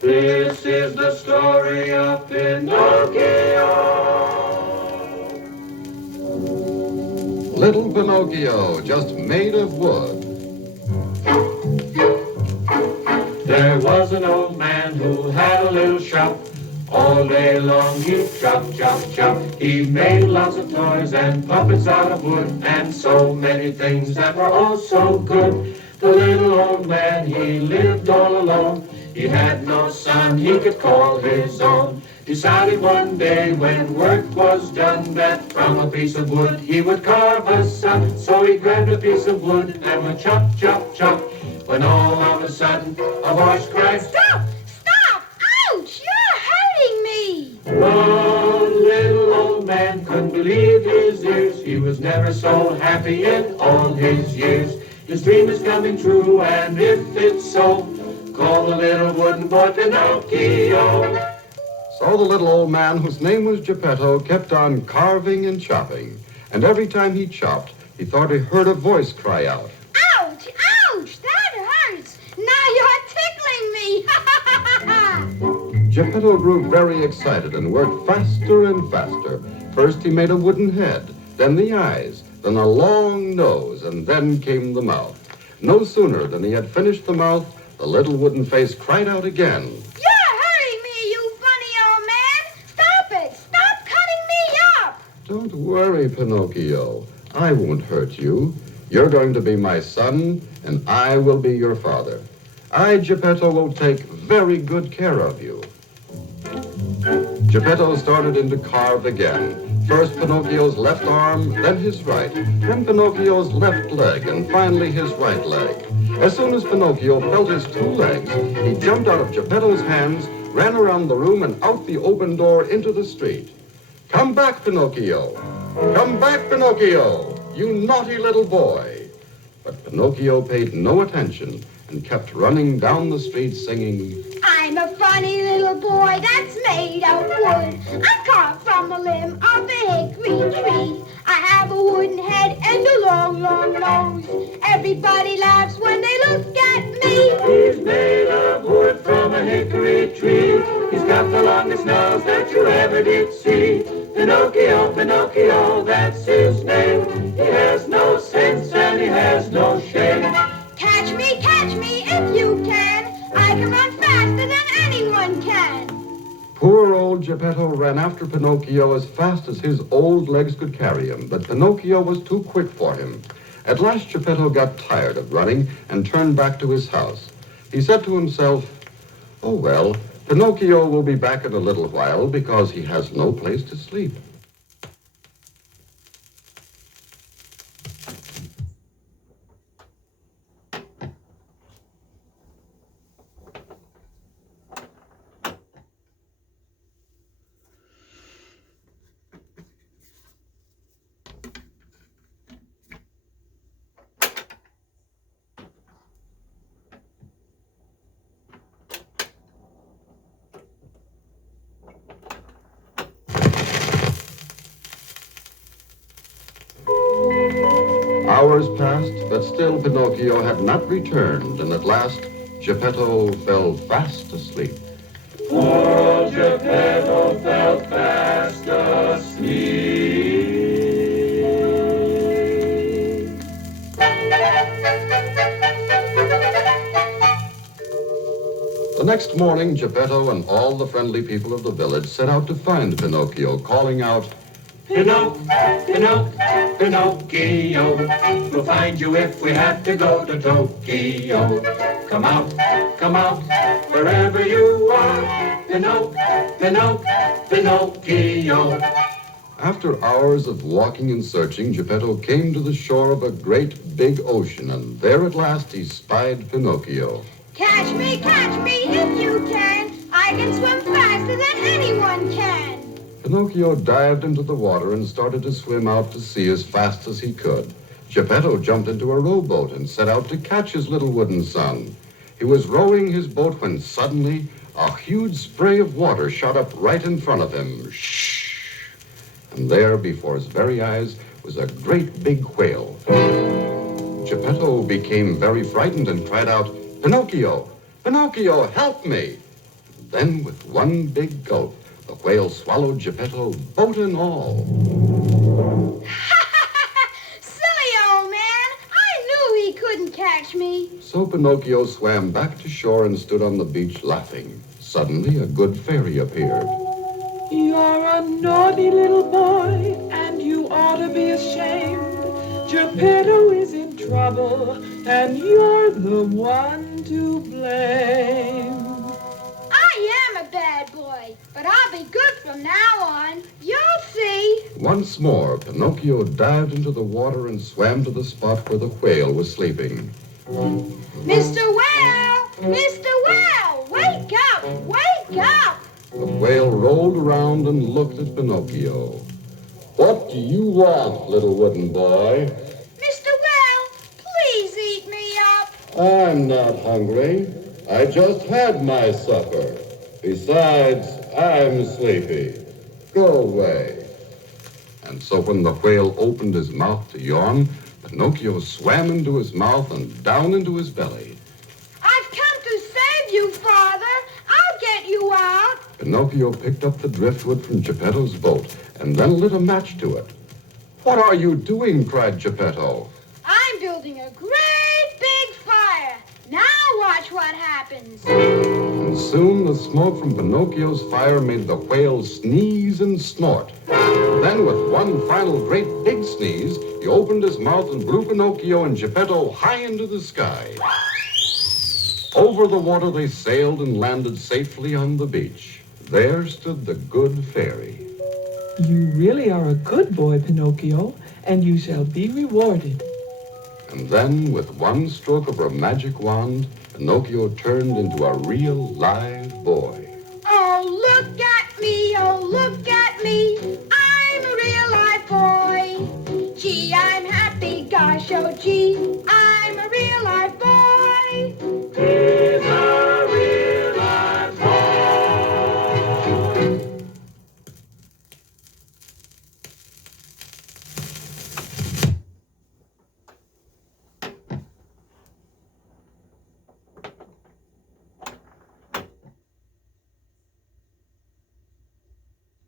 This is the story of Pinocchio. Little Pinocchio, just made of wood. There was an old man who had a little shop. All day long he'd chop, chop, chop. He made lots of toys and puppets out of wood, and so many things that were all so good. The little old man, he lived all alone. He had no son he could call his own. Decided one day when work was done that from a piece of wood he would carve a son. So he grabbed a piece of wood and went chop, chop, chop. When all of a sudden a voice cried, Stop! Stop! Ouch! You're hurting me! oh, the little old man couldn't believe his ears. He was never so happy in all his years. His dream is coming true, and if it's so, call the little wooden boy Pinocchio. So the little old man, whose name was Geppetto, kept on carving and chopping. And every time he chopped, he thought he heard a voice cry out. Ouch! Ouch! That hurts! Now you're tickling me! Geppetto grew very excited and worked faster and faster. First he made a wooden head, then the eyes, then a long nose, and then came the mouth. No sooner than he had finished the mouth, the little wooden face cried out again. You're hurting me, you funny old man! Stop it! Stop cutting me up! Don't worry, Pinocchio. I won't hurt you. You're going to be my son, and I will be your father. I, Geppetto, will take very good care of you. Geppetto started in to carve again. First Pinocchio's left arm, then his right, then Pinocchio's left leg, and finally his right leg. As soon as Pinocchio felt his two legs, he jumped out of Geppetto's hands, ran around the room and out the open door into the street. Come back, Pinocchio! Come back, Pinocchio! You naughty little boy! But Pinocchio paid no attention and kept running down the street singing, I'm a funny little boy that's made of wood. I carved from a limb of a hickory tree. I have a wooden head and a long, long nose. Everybody laughs when they look at me. He's made of wood from a hickory tree. He's got the longest nose that you ever did see. Pinocchio, Pinocchio, that's his name. He has no sense and he has no shame. Catch me if you can. I can run faster than anyone can. Poor old Geppetto ran after Pinocchio as fast as his old legs could carry him, but Pinocchio was too quick for him. At last Geppetto got tired of running and turned back to his house. He said to himself, oh well, Pinocchio will be back in a little while because he has no place to sleep. Hours passed, but still Pinocchio had not returned, and at last Geppetto fell fast asleep. Poor Geppetto fell fast asleep. The next morning, Geppetto and all the friendly people of the village set out to find Pinocchio, calling out, Pinocchio. We'll find you if we have to go to Tokyo. Come out, wherever you are. Pinocchio. After hours of walking and searching, Geppetto came to the shore of a great big ocean, and there at last he spied Pinocchio. Catch me if you can. I can swim faster than anyone can. Pinocchio dived into the water and started to swim out to sea as fast as he could. Geppetto jumped into a rowboat and set out to catch his little wooden son. He was rowing his boat when suddenly a huge spray of water shot up right in front of him. Shh! And there, before his very eyes, was a great big whale. Geppetto became very frightened and cried out, Pinocchio! Pinocchio, help me! Then, with one big gulp, the whale swallowed Geppetto, boat and all. Silly old man! I knew he couldn't catch me. So Pinocchio swam back to shore and stood on the beach laughing. Suddenly, a good fairy appeared. You're a naughty little boy, and you ought to be ashamed. Geppetto is in trouble, and you're the one to blame. I am a bad boy, but I'll be good from now on. You'll see. Once more, Pinocchio dived into the water and swam to the spot where the whale was sleeping. Mr. Whale! Mr. Whale! Wake up! Wake up! The whale rolled around and looked at Pinocchio. What do you want, little wooden boy? Mr. Whale, please eat me up. I'm not hungry. I just had my supper. Besides, I'm sleepy. Go away. And so when the whale opened his mouth to yawn, Pinocchio swam into his mouth and down into his belly. I've come to save you, Father. I'll get you out. Pinocchio picked up the driftwood from Geppetto's boat and then lit a match to it. What are you doing? Cried Geppetto. I'm building a great big fire. Now watch what happens. And soon the smoke from Pinocchio's fire made the whale sneeze and snort. Then with one final great big sneeze, he opened his mouth and blew Pinocchio and Geppetto high into the sky. Over the water they sailed and landed safely on the beach. There stood the good fairy. You really are a good boy, Pinocchio, and you shall be rewarded. And then, with one stroke of her magic wand, Pinocchio turned into a real live boy. Oh, look at me,